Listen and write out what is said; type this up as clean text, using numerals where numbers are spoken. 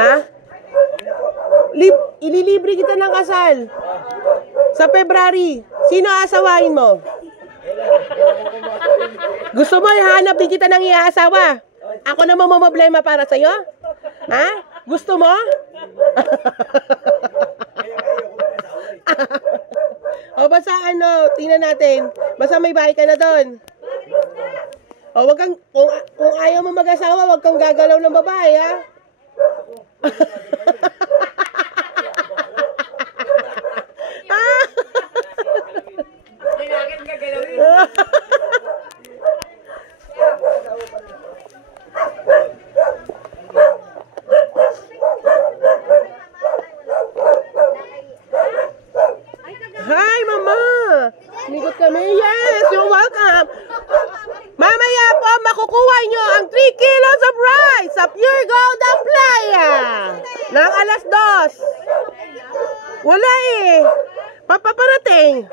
Ha? Ililibre kita ng kasal. Sa February. Sino aasawain mo? Gusto mo ihanap din kita ng iaasawa? Ako na mamamblema para sa'yo? Ha? Gusto mo? O basta ano, tingnan natin. Basta may bahay ka na doon. O wag kang, kung ayaw mo mag-asawa, wag kang gagalaw ng babae, ha? Hi, Mama! Migot kami. Yes, you're welcome. Mamaya po, makukuha nyo ang 3 kilos of rice sa Pure Gold Playa ng alas 2. Wala eh. Papaparating.